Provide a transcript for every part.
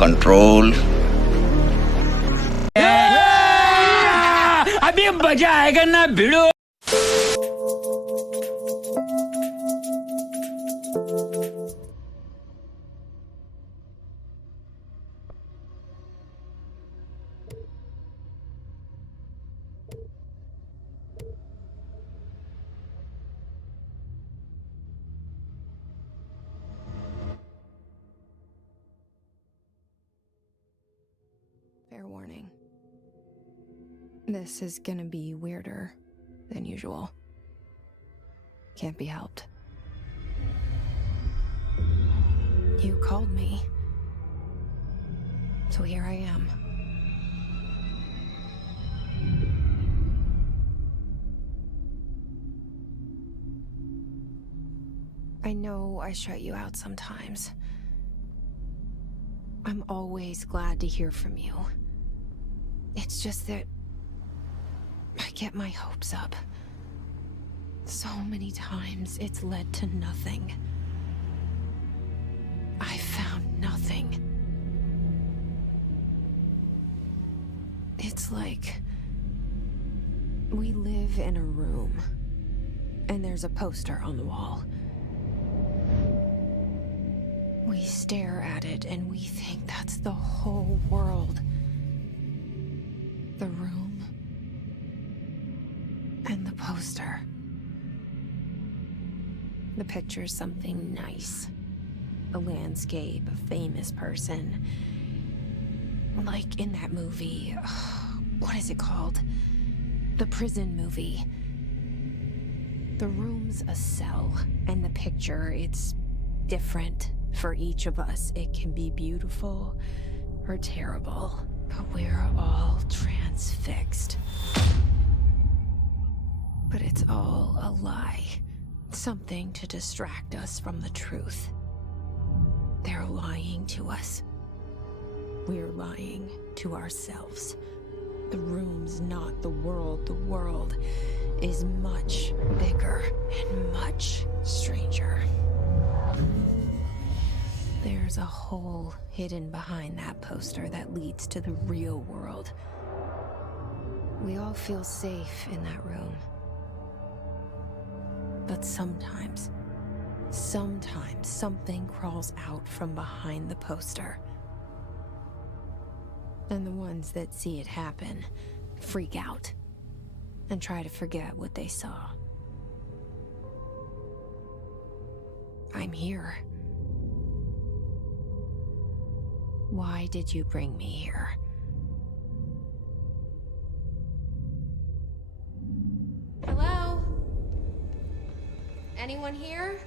control. अभी मजा आएगा ना भिड़ो. Fair warning. This is gonna be weirder than usual. Can't be helped. You called me. So here I am. I know I shut you out sometimes. I'm always glad to hear from you. It's just that I get my hopes up. So many times it's led to nothing. I found nothing. It's like we live in a room and there's a poster on the wall. We stare at it and we think that's the whole world. The room and the poster. The picture's something nice. A landscape, a famous person. Like in that movie, what is it called? The prison movie. The room's a cell, and the picture, it's different for each of us. It can be beautiful or terrible, but we're all transfixed. But it's all a lie. Something to distract us from the truth. They're lying to us. We're lying to ourselves. The room's not the world. The world is much bigger and much stranger. There's a hole hidden behind that poster that leads to the real world. We all feel safe in that room. But sometimes something crawls out from behind the poster. And the ones that see it happen freak out and try to forget what they saw. I'm here. Why did you bring me here? Hello? Anyone here?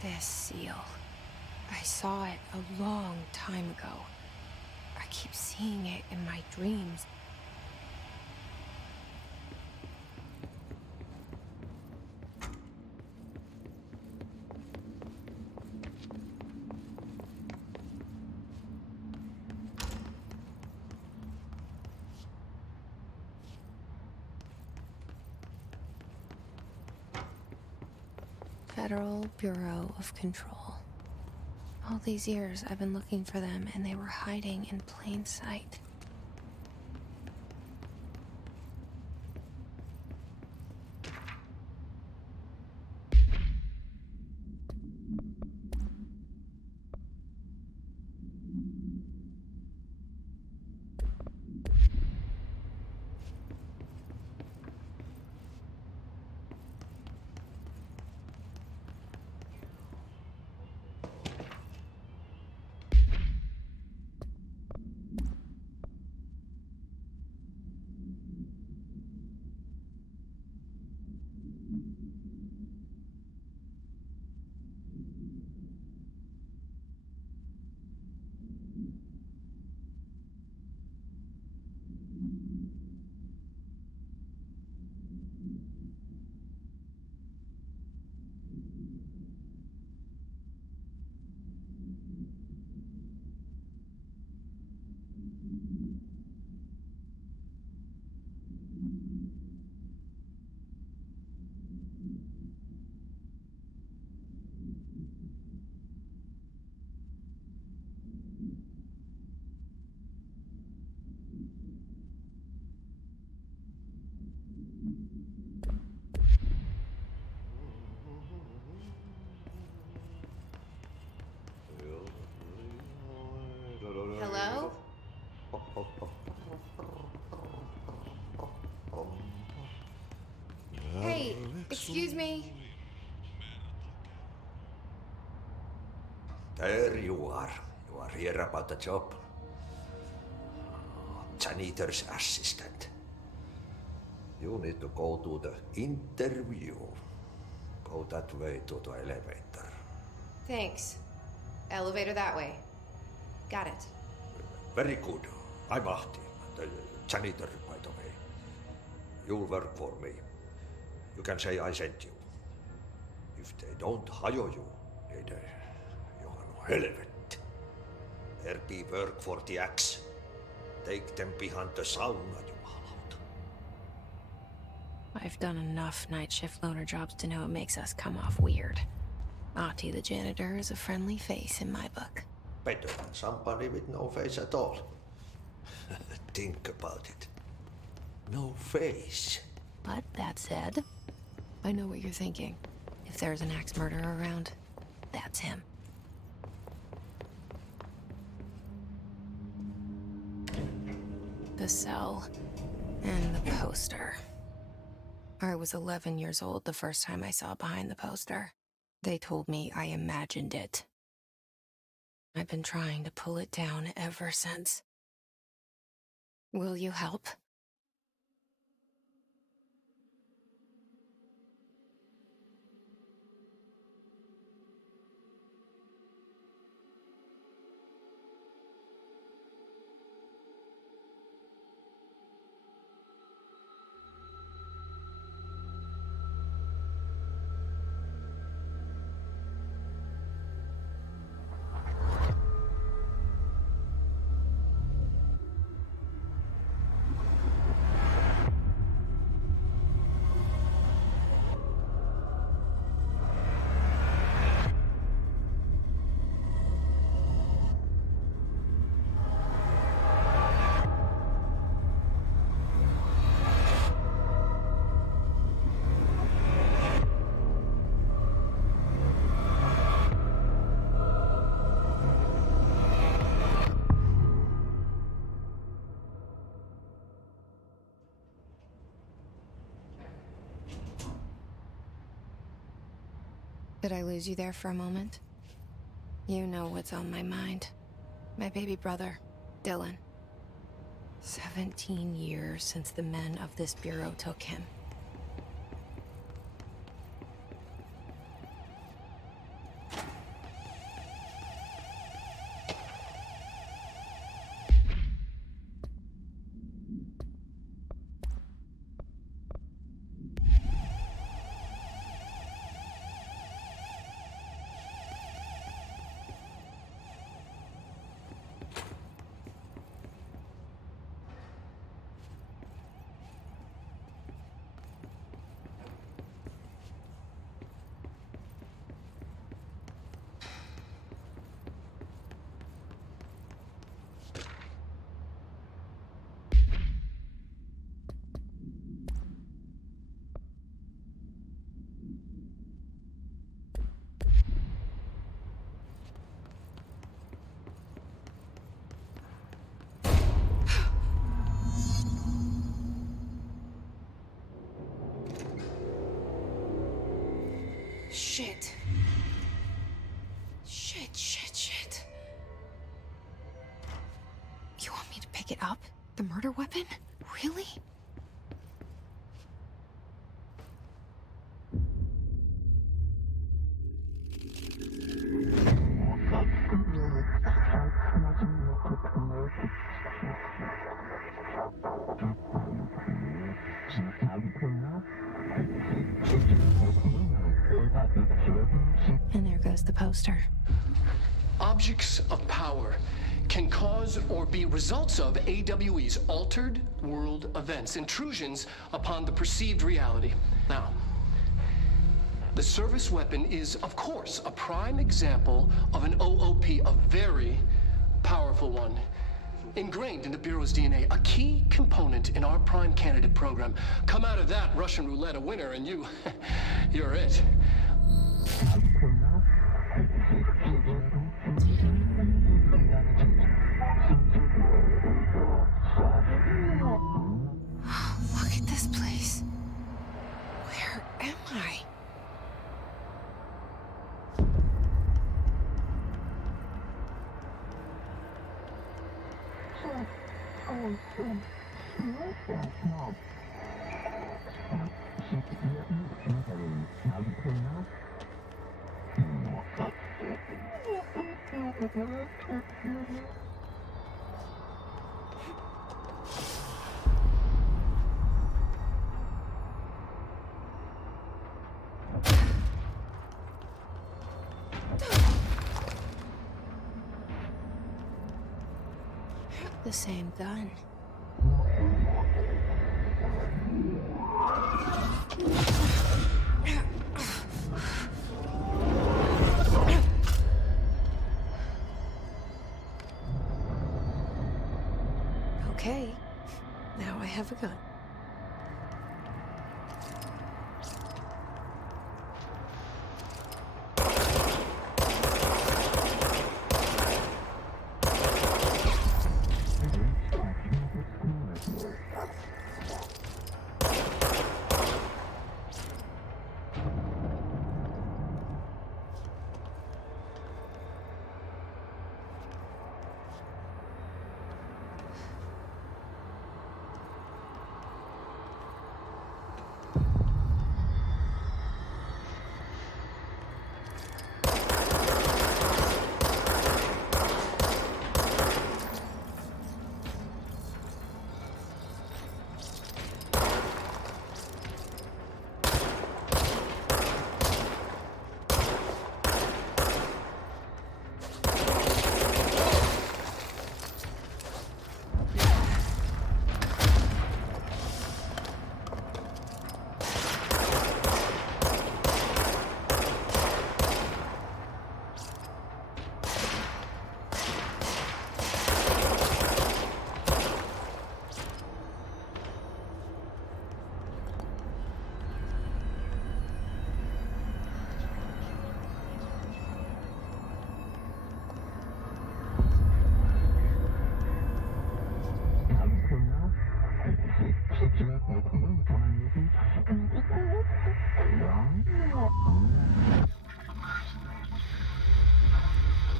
This seal. I saw it a long time ago. I keep seeing it in my dreams. Federal Bureau of Control. All these years I've been looking for them and they were hiding in plain sight. Hey, excuse me. There you are. You are here about the job. Janitor's assistant. You need to go to the interview. Go that way to the elevator. Thanks. Elevator that way. Got it. Very good. I'm Ahti, the janitor, by the way. You'll work for me. You can say I sent you. If they don't hire you, then you are no helvet. There be work for the axe. Take them behind the sauna, jumalauta. I've done enough night shift loner jobs to know it makes us come off weird. Ahti the janitor is a friendly face in my book. Better than somebody with no face at all. Think about it. No face. But that said, I know what you're thinking. If there's an axe murderer around, that's him. The cell and the poster. I was 11 years old the first time I saw behind the poster. They told me I imagined it. I've been trying to pull it down ever since. Will you help? Did I lose you there for a moment? You know what's on my mind. My baby brother, Dylan. 17 years since the men of this bureau took him. Shit. Shit. You want me to pick it up? The murder weapon? Really? And there goes the poster. Objects of power can cause or be results of AWE's altered world events, intrusions upon the perceived reality. Now, the service weapon is, of course, a prime example of an OOP, a very powerful one. Ingrained in the Bureau's DNA, a key component in our prime candidate program. Come out of that Russian roulette a winner and you're it. The same gun. Okay, now I have a gun.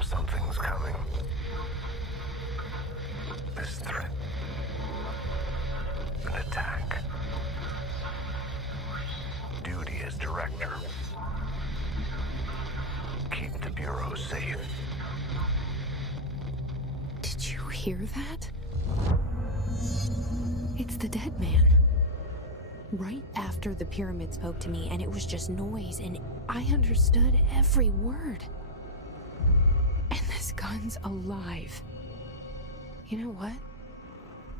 Something's coming. This threat. An attack. Duty as director. Keep the Bureau safe. Did you hear that? It's the dead man. Right after the pyramid spoke to me, and it was just noise, and I understood every word. And this gun's alive. You know what?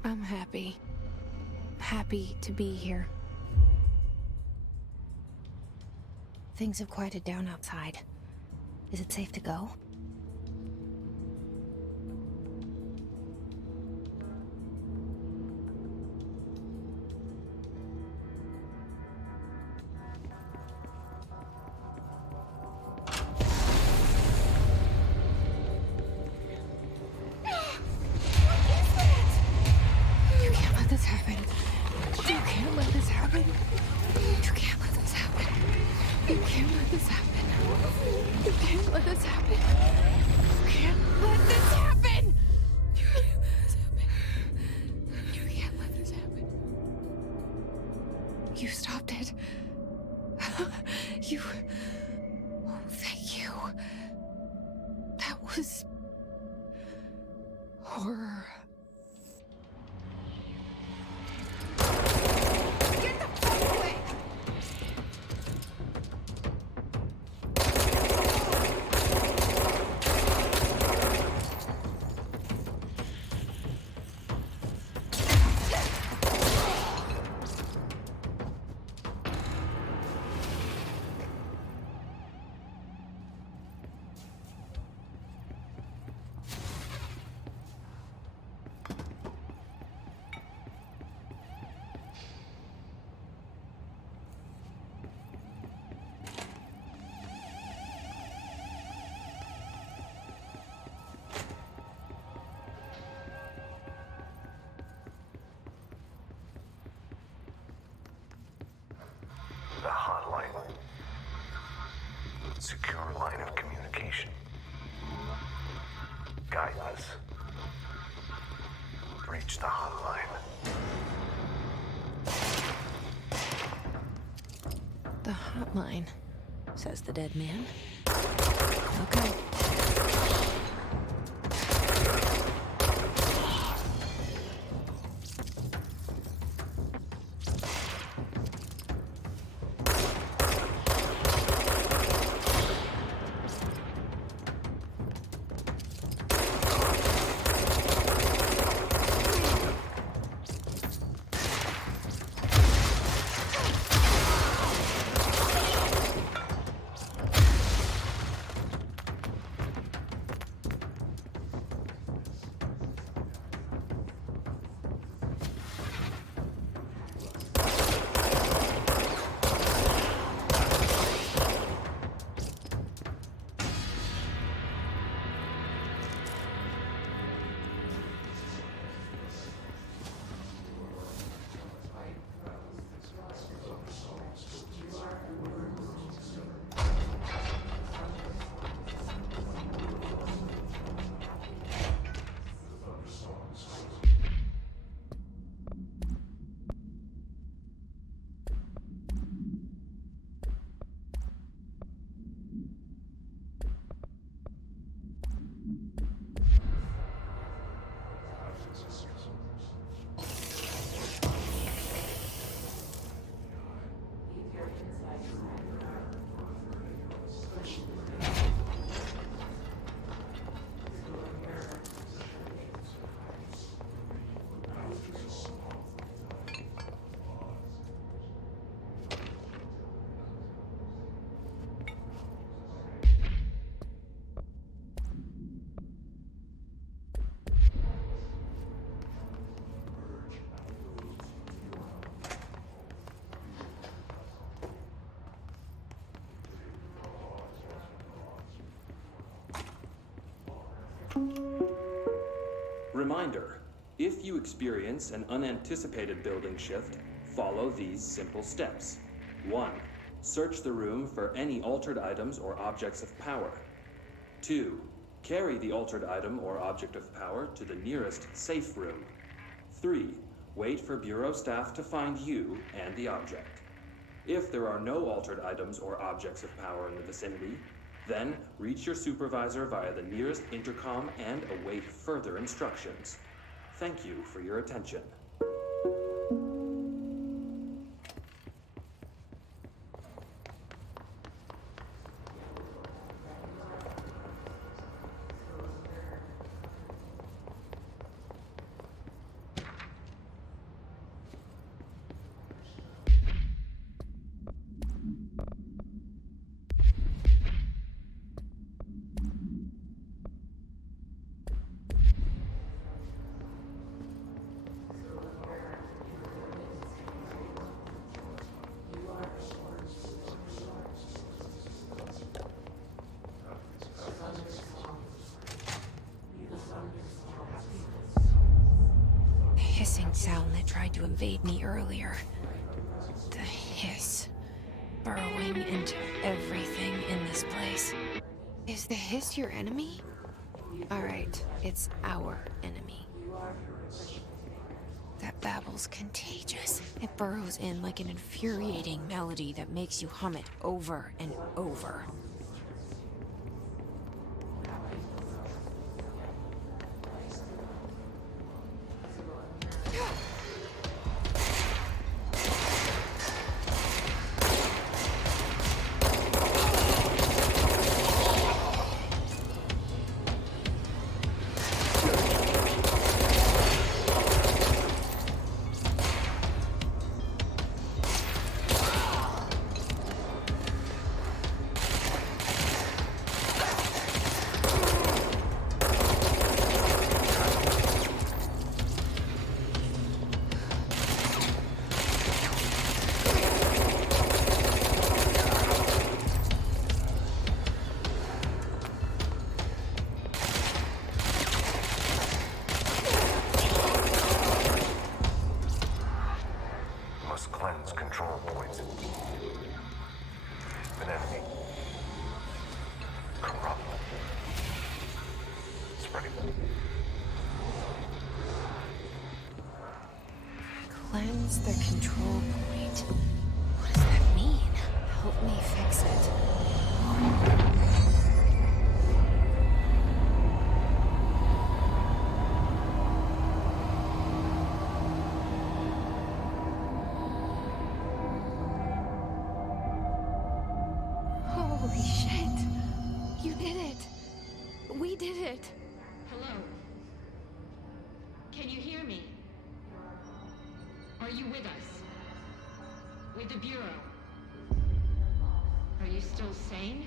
I'm happy. Happy to be here. Things have quieted down outside. Is it safe to go? You can't let this happen. You can't let this happen. You can't let this happen. You can't let this happen. You can't let this happen. You can't let this happen. You can't let this happen. You stopped it. You. Oh, thank you. That was horror. Get the fuck away! The hotline. Secure line of communication. Guidance. reach the hotline. The hotline, says the dead man. Okay. Reminder, if you experience an unanticipated building shift, follow these simple steps. 1. Search the room for any altered items or objects of power. 2. Carry the altered item or object of power to the nearest safe room. 3. Wait for Bureau staff to find you and the object. If there are no altered items or objects of power in the vicinity, then reach your supervisor via the nearest intercom and await further instructions. Thank you for your attention. Hissing sound that tried to invade me earlier. The hiss. Burrowing into everything in this place. Is the hiss your enemy? Alright, it's our enemy. That babble's contagious. It burrows in like an infuriating melody that makes you hum it over and over. Cleanse the control point. What does that mean? Help me fix it. Holy shit. You did it. We did it. Hello? Can you hear me? Are you with us? With the Bureau? Are you still sane?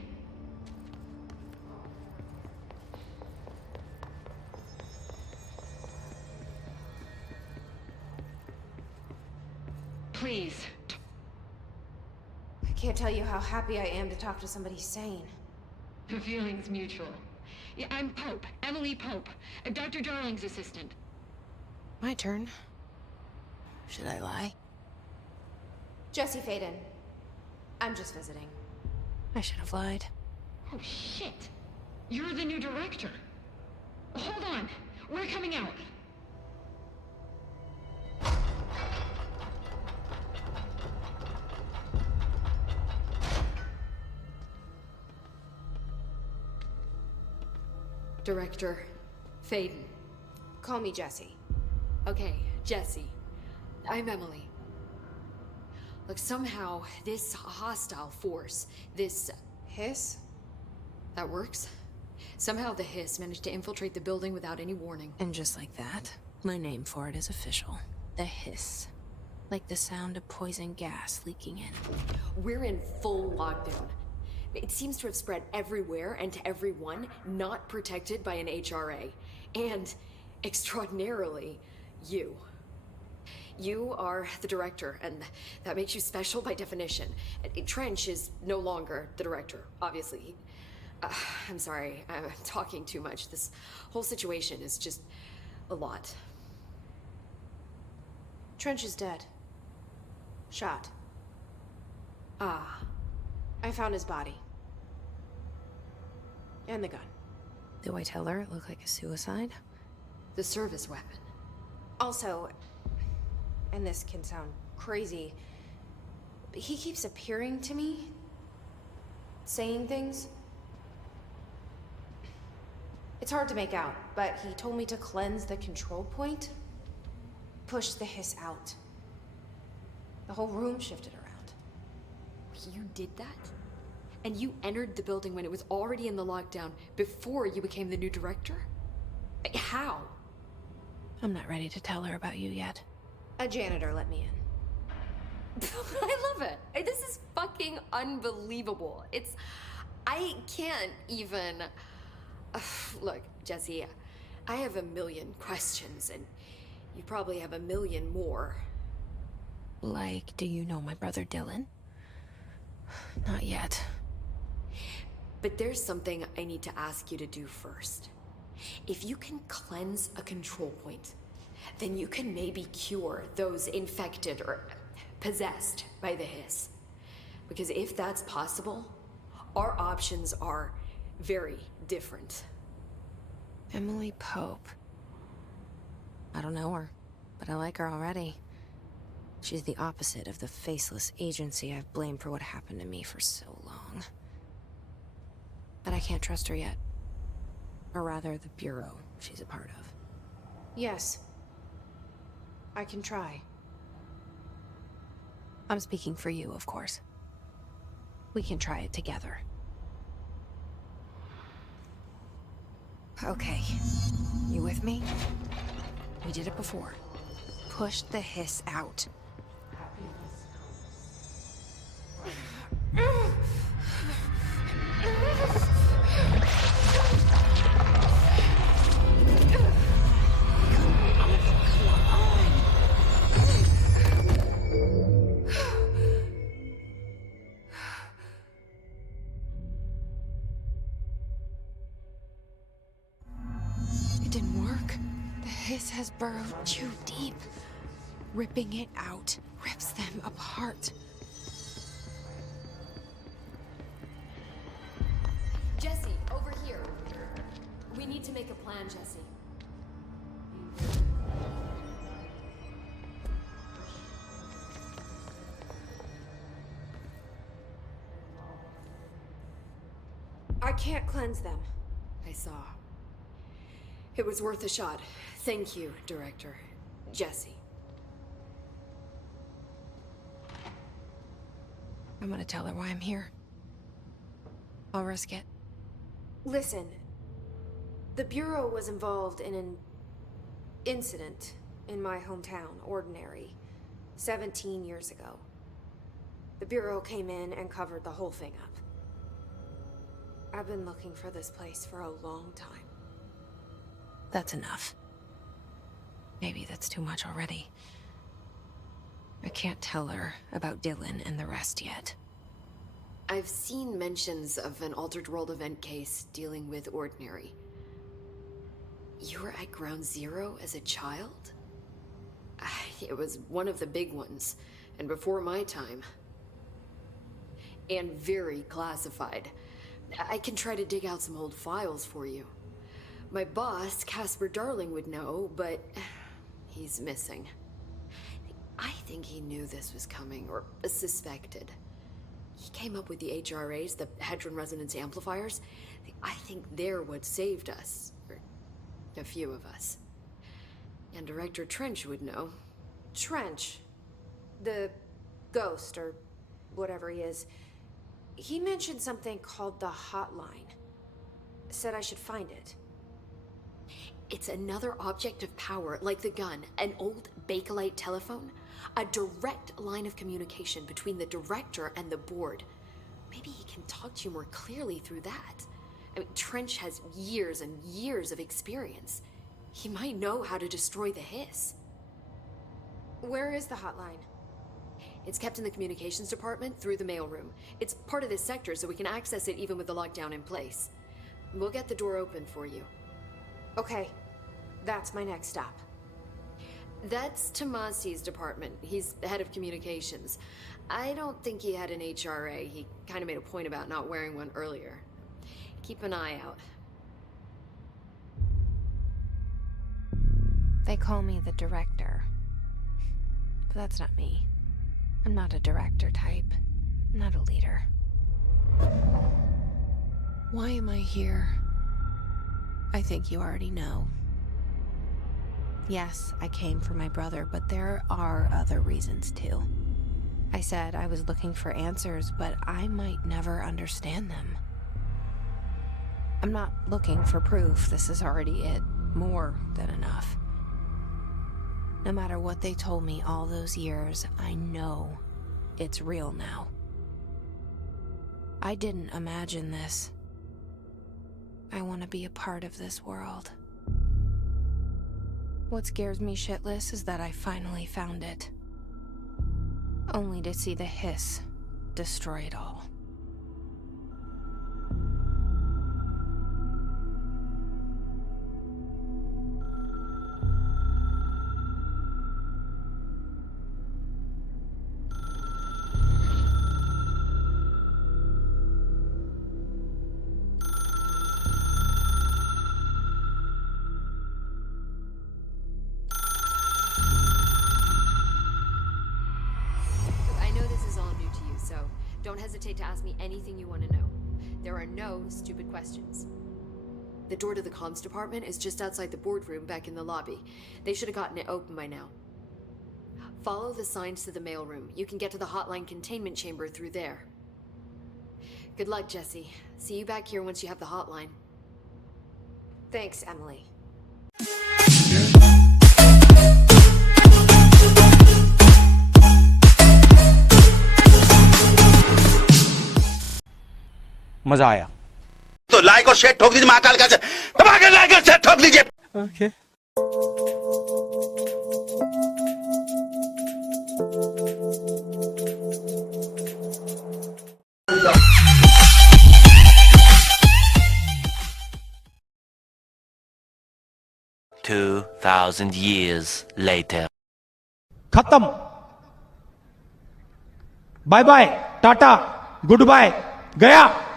Please. I can't tell you how happy I am to talk to somebody sane. The feeling's mutual. Yeah, I'm Pope. Emily Pope. Dr. Darling's assistant. My turn. Should I lie? Jesse Faden. I'm just visiting. I should have lied. Oh, shit. You're the new director. Hold on. We're coming out. Director Faden. Call me Jesse. Okay, Jesse. I'm Emily. Look, somehow this hostile force, this... Hiss? that works? Somehow the hiss managed to infiltrate the building without any warning. And just like that, my name for it is official. The hiss. Like the sound of poison gas leaking in. We're in full lockdown. It seems to have spread everywhere and to everyone not protected by an HRA. And, extraordinarily, you. You are the director, and that makes you special by definition. Trench is no longer the director, obviously. I'm sorry, I'm talking too much. This whole situation is just a lot. Trench is dead. Shot. Ah. I found his body. And the gun. Do I tell her it looked like a suicide? The service weapon. Also, and this can sound crazy, but he keeps appearing to me, saying things. It's hard to make out, but he told me to cleanse the control point, push the hiss out. The whole room shifted around. You did that? And you entered the building when it was already in the lockdown before you became the new director? How? I'm not ready to tell her about you yet. A janitor let me in. I love it. This is fucking unbelievable. I can't even... Look, Jesse, I have a million questions, and you probably have a million more. Like, do you know my brother Dylan? Not yet. But there's something I need to ask you to do first. If you can cleanse a control point, then you can maybe cure those infected or possessed by the hiss. Because if that's possible, our options are very different. Emily Pope. I don't know her, but I like her already. She's the opposite of the faceless agency I've blamed for what happened to me for so long. But I can't trust her yet. Or rather, the Bureau she's a part of. Yes. I can try. I'm speaking for you, of course. We can try it together. Okay. You with me? We did it before. Push the hiss out. It didn't work. The hiss has burrowed too deep. Ripping it out rips them apart. Jesse, over here. We need to make a plan, Jesse. I can't cleanse them. I saw. It was worth a shot. Thank you, Director. Jesse. I'm gonna tell her why I'm here. I'll risk it. Listen, the Bureau was involved in an incident in my hometown, Ordinary, 17 years ago. The Bureau came in and covered the whole thing up. I've been looking for this place for a long time. That's enough. Maybe that's too much already. I can't tell her about Dylan and the rest yet. I've seen mentions of an Altered World event case dealing with Ordinary. You were at Ground Zero as a child? It was one of the big ones, and before my time. And very classified. I can try to dig out some old files for you. My boss, Casper Darling, would know, but he's missing. I think he knew this was coming, or suspected. He came up with the HRAs, the Hadron Resonance Amplifiers. I think they're what saved us. Or a few of us. And Director Trench would know. Trench. The ghost, or whatever he is. He mentioned something called the Hotline. Said I should find it. It's another object of power, like the gun, an old Bakelite telephone. A direct line of communication between the director and the board. Maybe he can talk to you more clearly through that. I mean, Trench has years and years of experience. He might know how to destroy the hiss. Where is the hotline? It's kept in the communications department through the mailroom. It's part of this sector, so we can access it even with the lockdown in place. We'll get the door open for you. Okay, that's my next stop. That's Tomasi's department. He's the head of communications. I don't think he had an HRA. He kind of made a point about not wearing one earlier. Keep an eye out. They call me the director. But that's not me. I'm not a director type. I'm not a leader. Why am I here? I think you already know. Yes, I came for my brother, but there are other reasons too. I said I was looking for answers, but I might never understand them. I'm not looking for proof. This is already it. More than enough. No matter what they told me all those years, I know it's real now. I didn't imagine this. I want to be a part of this world. What scares me shitless is that I finally found it. Only to see the hiss destroy it all. Don't hesitate to ask me anything you want to know. There are no stupid questions. The door to the comms department is just outside the boardroom back in the lobby. They should have gotten it open by now. Follow the signs to the mailroom. You can get to the hotline containment chamber through there. Good luck, Jesse. See you back here once you have the hotline. Thanks, Emily. मजा आया तो like और share ठोक दीजिए महाकाल का दबा के like और शेयर ठोक दीजिए ओके 2,000 years later. खत्म bye bye tata goodbye गया